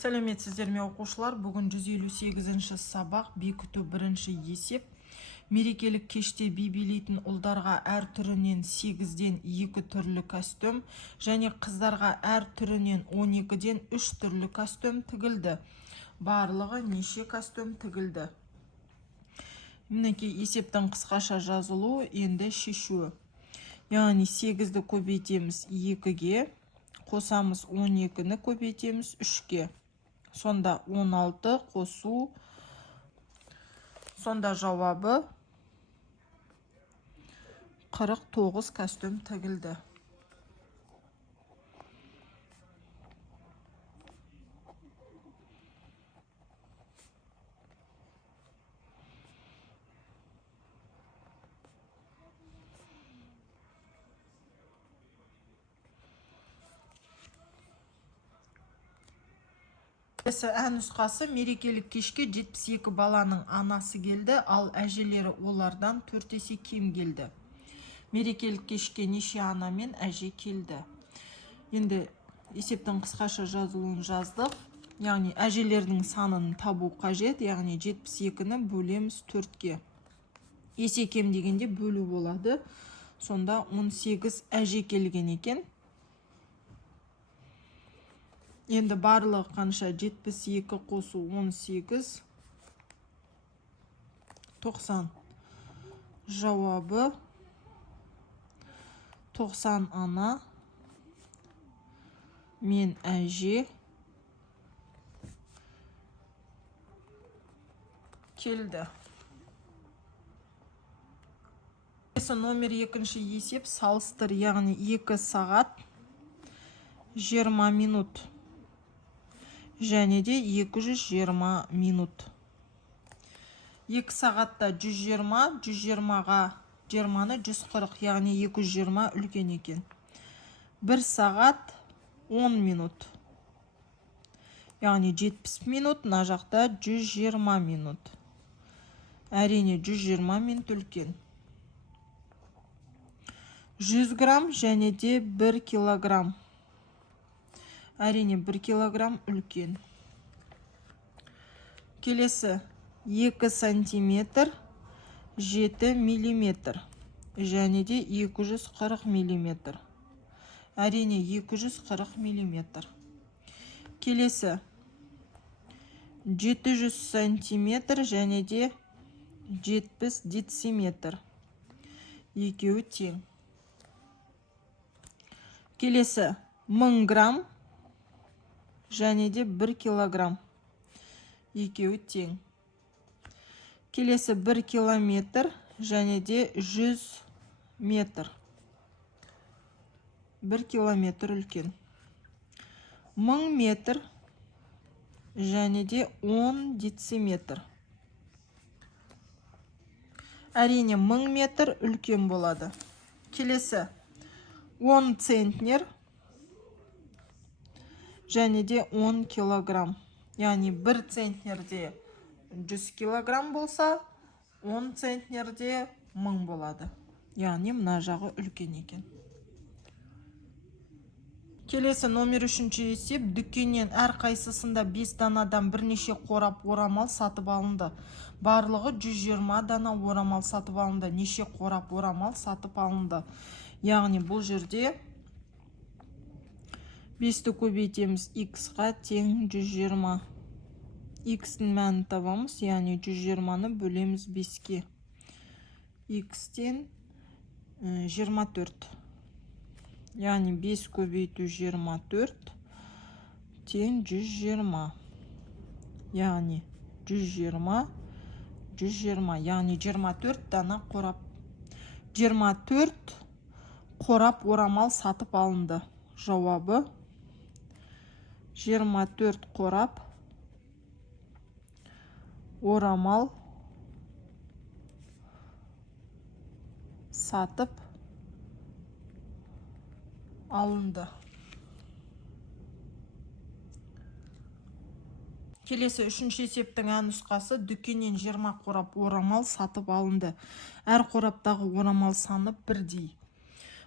Сәлеметсіздер ме оқушылар? Бүгін 158-ші сабақ бекіту бірінші есеп. Мерекелік кеште би билейтін ұлдарға әр түрінен 8-ден 2 түрлі костюм және қыздарға әр түрінен 12-ден 3 түрлі костюм тігілді. Барлығы неше костюм тігілді? Мінекей есептің қысқаша жазылуы, енді шешуі. Яғни 8-ді көбейтеміз 2-ге, қосамыз 12-ні көбейтеміз 3-ге. Сонда 16 қосу, сонда жауабы 49 костюм тігілді. Ән нұсқасы: мерекелік кешке 72 баланың анасы келді, ал әжелері олардан 4 есе кем келді. Мерекелік кешке неше ана мен әже келді? Енді есептің қысқаша жазылуын жаздық. Яғни әжелердің санын табу қажет. Яғни 72-ні бөлеміз 4-ге. Есе кем дегенде бөлу болады. Сонда 18 әже келген екен. Енді барлығы қанша? 72 қосу 18, 90. Жауабы 90 ана мен әже келді. Номер 2-ші есеп: салыстыр, яғни 2 сағат 20 минут және де 220 минут. 2 сағатта 120, 120-ға 20-ны 140, яғни 220 үлкен екен. 1 сағат 10 минут, яғни 70 минут, мына жақта 120 минут. Әрине 120 минут үлкен. 100 грамм және де 1 килограмм. Әрине 1 килограмм үлкен. Келесі: 2 сантиметр 7 миллиметр және де 240 миллиметр. Әрине 240 миллиметр. Келесі: 700 сантиметр және де 70 дециметр. Екеуі тең. Келесі: 1000 грамм және де 1 килограмм. Екеуі тең. Келесі: 1 километр және де 100 метр. 1 километр үлкен. 1000 метр және де 10 дециметр. Әрине 1000 метр үлкен болады. Келесі: 10 центнер және де 10 килограмм. Яғни 1 центнерде 100 килограмм болса, 10 центнерде 1000 болады. Яғни мына жағы үлкен екен. Келесі номер 3-ші есеп: дүкеннен әр қайсысында 5 данадан бірнеше қорап орамал сатып алынды. Барлығы 120 дана орамал сатып алынды. Неше қорап орамал сатып алынды? Яғни бұл жерде 5-ті көбейтеміз x-ға тең 120. X-дің мәнін табамыз, яғни 120-ны бөлеміз 5-ке. X-тен 24. Яғни 5 көбейту 24 тең 120. Яғни 120, 120. Яғни 24 дана қорап. 24 қорап орамал сатып алынды. Жауабы 24 қорап орамал сатып алынды. Келесі 3-ші есептің ән нұсқасы: дүкеннен 20 қорап орамал сатып алынды. Әр қораптағы орамал саны бірдей.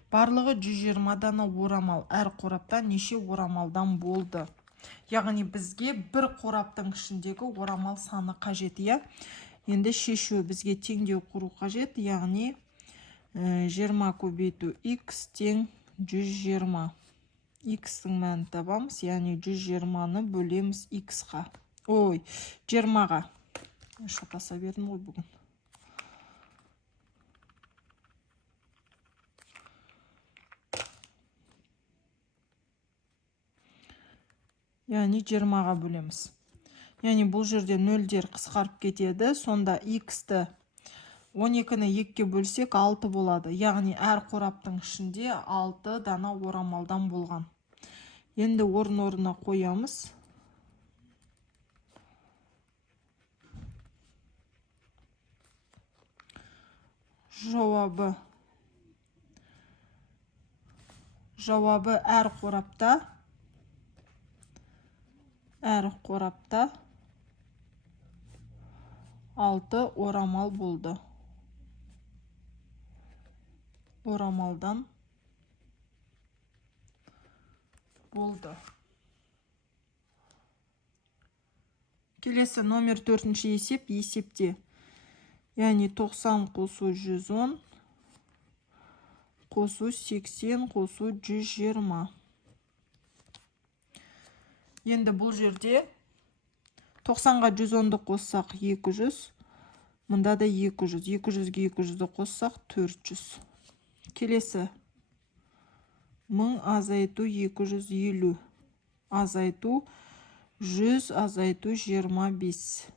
Барлығы 120 дана орамал. Әр қорапта неше орамалдан болды? Яғни бізге бір қораптың ішіндегі орамал саны қажет, иә. Енді шешу бізге теңдеу құру қажет, яғни 20 көбейту x тең 120. X-тің мәнін табамыз, яғни 120-ны бөлеміз x-қа. Ой, 20-ға. Шатаса бердім ғой бүгін. Яғни 20-ға бөлеміз. Яғни бұл жерде нөлдер қысқарып кетеді. Сонда x-ті 12-ні 2-ке бөлсек 6 болады. Яғни әр қораптың ішінде 6 дана орамалдан болған. Енді орын-орнына қоямыз. Жауабы әр қорапта 6 орамал болды. Орамалдан болды. Келесі номер 4-ші есеп, есепте. Яғни 90 қосу 110, қосу 80, қосу 120. Енді бұл жерде 90-ға 110-ды қоссақ 200, мұнда да 200. 200-ге 200-ді қоссақ 400. Келесі 1000 азайту 250. Азайту 100, азайту 25.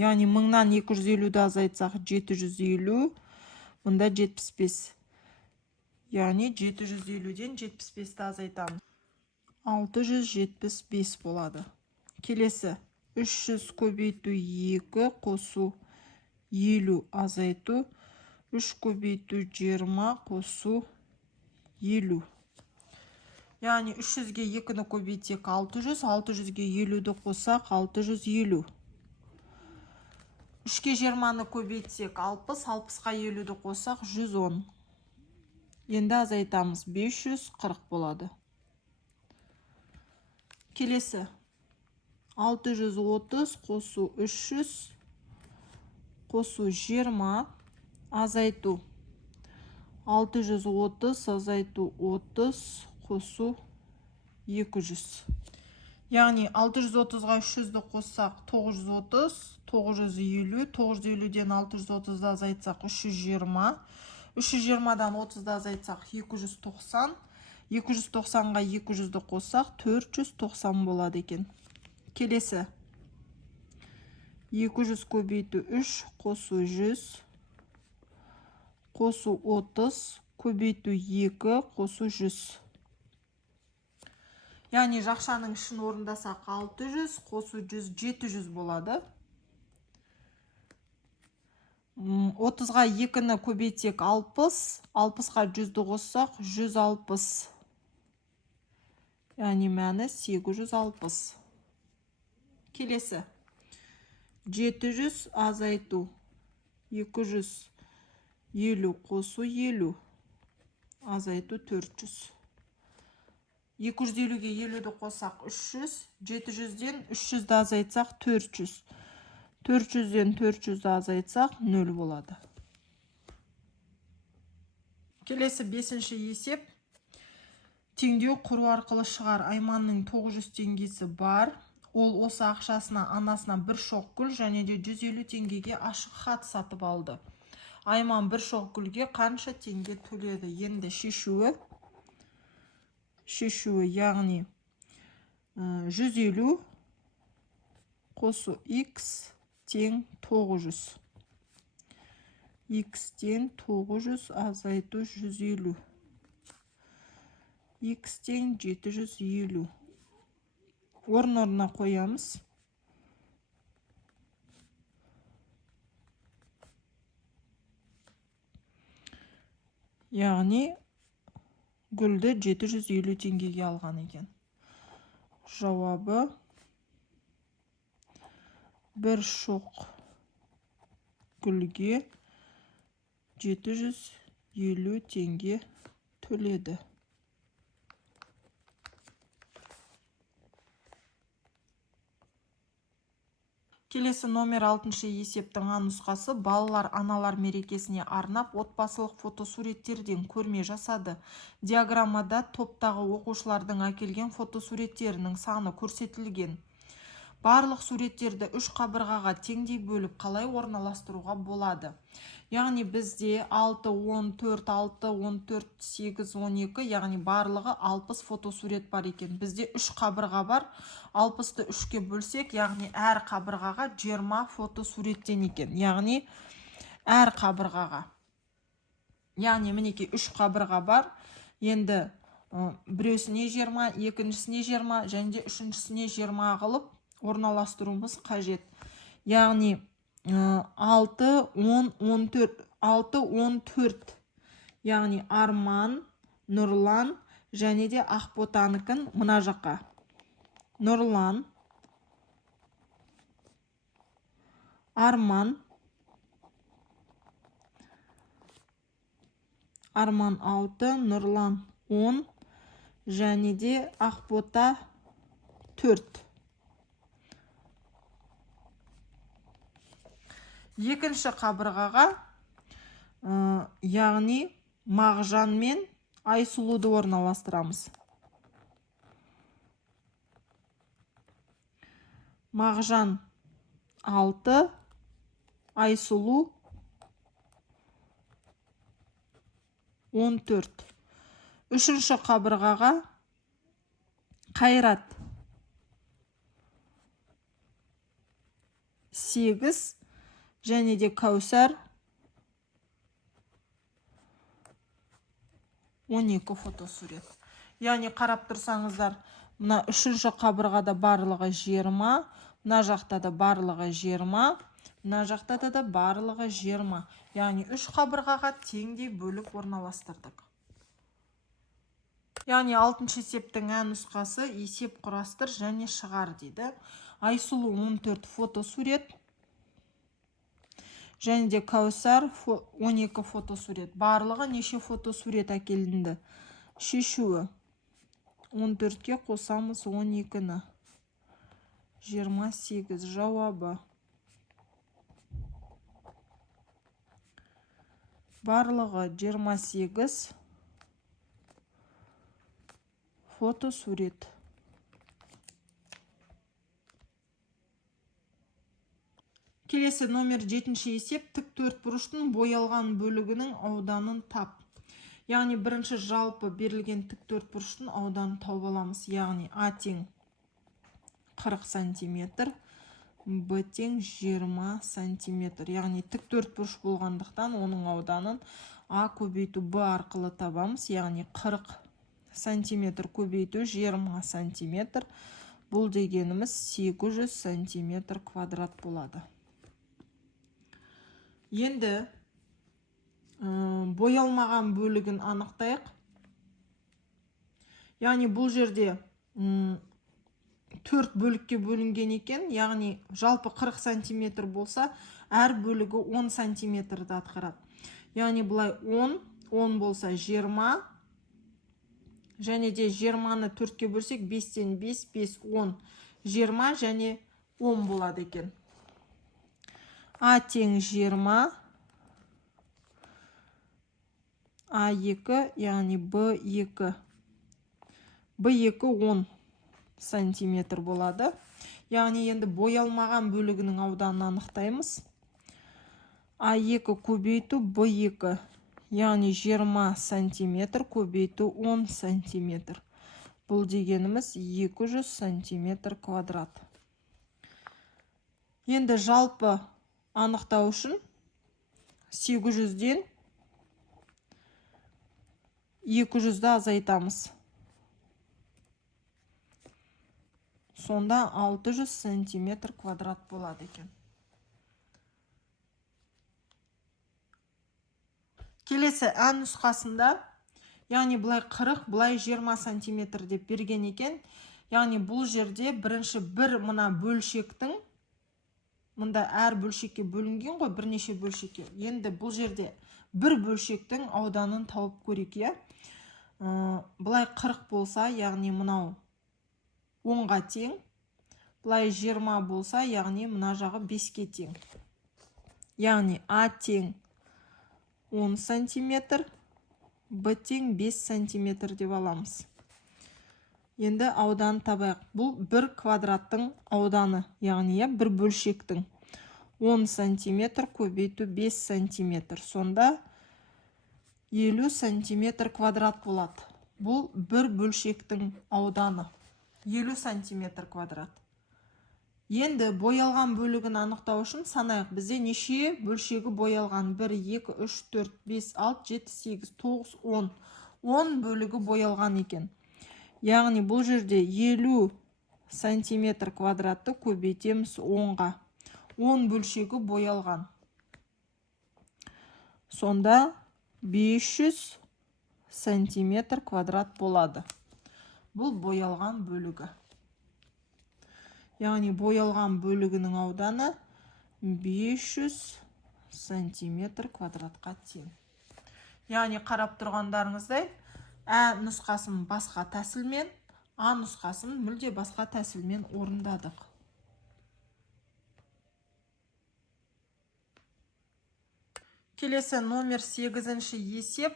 Яғни 1000-нан 250-ді азайтсақ 750, мұнда 75. Яғни 750-ден 75-ті азайтамыз. 675 болады. Келесі 300 көбейту 2 қосу 50 азайту 3 көбейту 20 қосу 50. Яғни 300-ге 2-ні көбейтсек 600, 600-ге 50-ді қосақ 650. 3-ке 20-ны көбейтсек 60, 60-қа 50-ді қосақ 110. Енді азайтамыз 540 болады. Келесі 630 қосу 300 қосу 20 азайту 630 азайту 30 қосу 200. Яғни 630-ға 300-ді қоссақ 930, 950, 950-ден 630-ды азайтсақ 320, 320-дан 30-ды азайтсақ 290, 290-ға 200-ді қоссақ 490 болады екен. Келесі 200 көбейту 3 қосу 100 қосу 30 көбейту 2 қосу 100. Яғни жақшаның ішін орындасақ 600 қосу 100 700 болады. 30-ға 2-ні көбейтсек 60, 60-ға 100-ді қоссақ 160. Яғни мәні 860. Келесі 700 азайту 250 қосу 50 азайту 400. 250-ге 50-ді қоссақ 300, 700-ден 300-ді азайтсақ 400. 400-ден 400-ді азайтсақ 0 болады. Келесі 5-ші есеп. Теңдеу құру арқылы шығар. Айманның 900 теңгесі бар. Ол осы ақшасына анасына бір шоқ гүл және де 150 теңгеге ашық хат сатып алды. Айман бір шоқ гүлге қанша теңге төледі? Енді шешуі яғни 150 қосу x тең 900. X тең 900 азайту 150. X тең 750. Орын-орнына қоямыз. Яғни гүлді 750 теңгеге алған екен. Жауабы бір шоқ гүлге 750 теңге төледі. Келесі номер 6 есептің А нұсқасы. Балалар аналар мерекесіне арнап отбасылық фотосуреттерден көрме жасады. Диаграммада топтағы оқушылардың әкелген фотосуреттерінің саны көрсетілген. Барлық суреттерді 3 қабырғаға теңдей бөліп қалай орналастыруға болады? Яғни бізде 6, 14, 6, 14, 8, 12, яғни барлығы 60 фотосурет бар екен. Бізде 3 қабырға бар. 60-ты 3-ке бөлсек, яғни әр қабырғаға 20 фотосуреттен екен. Яғни әр қабырғаға. Яғни мінеке 3 қабырға бар. Енді біреусіне 20, екіншісіне 20, және де үшіншісіне 20 қылып орналастыруымыз қажет. Яғни 6, 10, 14, 6, 14. Яғни Арман, Нұрлан және де Ақботаныкін мына жаққа. Нұрлан, Арман 6, Нұрлан 10 және де Ақбота 4. Екінші қабырғаға, яғни Мағжан мен Айсұлуды орналастырамыз. Мағжан 6, Айсұлу 14. Үшінші қабырғаға Қайрат 8 және де Кәусар 12 фотосурет. Яғни қарап тұрсаңыздар, мына үшінші қабырғада барлығы 20, мына жақта да барлығы 20, мына жақта да барлығы 20. Яғни 3 қабырғаға теңдей бөліп орналастырдық. Яғни 6 есептің А нұсқасы есеп құрастыр және шығар дейді. Айсұлу 14 фотосурет және де Кәусар 12 фотосурет. Барлығы неше фотосурет әкелінді? Шешуі. 14-ке қосамыз 12-ні. 28. Жауабы. Барлығы 28 фотосурет. Келесі номер 7 есеп. Тік төртбұрыштың боялған бөлігінің ауданын тап. Яғни бірінші жалпы берілген тік төртбұрыштың ауданын тауып аламыз. Яғни А тең 40 сантиметр, Б тең 20 сантиметр. Яғни тік төртбұрыш болғандықтан оның ауданын А көбейту Б арқылы табамыз. Яғни 40 сантиметр көбейту 20 сантиметр. Бұл дегеніміз 800 сантиметр квадрат болады. Енді боялмаған бөлігін анықтайық. Яғни бұл жерде 4 бөлікке бөлінген екен. Яғни жалпы 40 сантиметр болса, әр бөлігі 10 сантиметрді атқарады. Яғни бұлай 10 болса 20, және де 20-ны 4-ке бөлсек 5-тен 5, 5, 10, 20 және 10 болады екен. А тең 20, А2, яғни Б2. Б2 10 сантиметр болады. Яғни енді боялмаған бөлігінің ауданын анықтаймыз. А2 көбейту Б2, яғни 20 сантиметр көбейту 10 сантиметр. Бұл дегеніміз 200 сантиметр квадрат. Енді жалпы анықтау үшін 800-ден 200-ді азайтамыз. Сонда 600 сантиметр квадрат болады екен. Келесі А нұсқасында, яғни бұлай 40, бұлай 20 сантиметр деп берген екен. Яғни бұл жерде бірінші бір мына бөлшектің, мұнда әр бөлшекке бөлінген ғой, бірнеше бөлшекке. Енді бұл жерде бір бөлшектің ауданын тауып көрейік. Бұлай 40 болса, яғни мынау 10-ға тең. Бұлай 20 болса, яғни мына жағы 5-ке тең. Яғни А тең 10 сантиметр, Б тең 5 сантиметр деп аламыз. Енді аудан табайық. Бұл бір квадраттың ауданы, яғни бір бөлшектің. 10 сантиметр көбейту 5 сантиметр. Сонда 50 сантиметр квадрат болады. Бұл бір бөлшектің ауданы. 50 сантиметр квадрат. Енді боялған бөлігін анықтау үшін санайық. Бізде неше бөлшегі боялған? 1, 2, 3, 4, 5, 6, 7, 8, 9, 10. 10 бөлігі боялған екен. Яғни бұл жерде 50 сантиметр квадратты көбейтеміз 10-ға. 10 бөлшегі боялған. Сонда 500 сантиметр квадрат болады. Бұл боялған бөлігі. Яғни боялған бөлігінің ауданы 500 сантиметр квадратқа тең. Яғни қарап тұрғандарыңыздай, Ә нұсқасын басқа тәсілмен, А нұсқасын мүлде басқа тәсілмен орындадық. Келесі номер 8-ші есеп.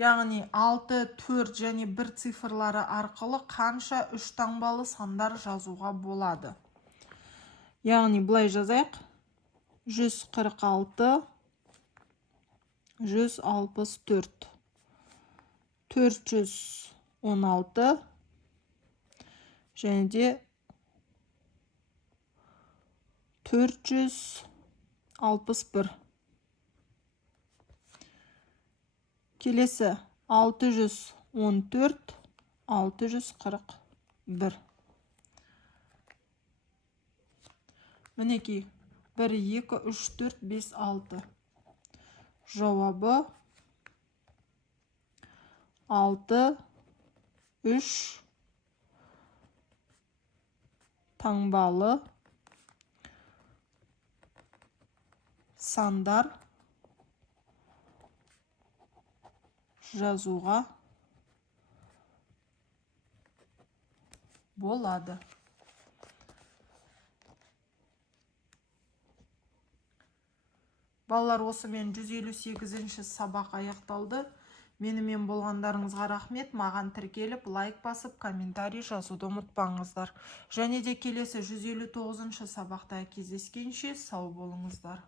Яғни 6, 4 және 1 цифрлары арқылы қанша 3 таңбалы сандар жазуға болады. Яғни бұлай жазайық. 146, 164. 416 және де 461. Келесі 614, 641. Мінекей 1, 2, 3, 4, 5, 6. Жауабы 6, 3 таңбалы сандар жазуға болады. Балалар, осымен 158-ші сабақ аяқталды. Менімен болғандарыңызға рахмет. Маған тіркеліп, лайк басып, комментарий жазуды ұмытпаңыздар. Және де келесі 159-ші сабақта кездескенше сау болыңыздар.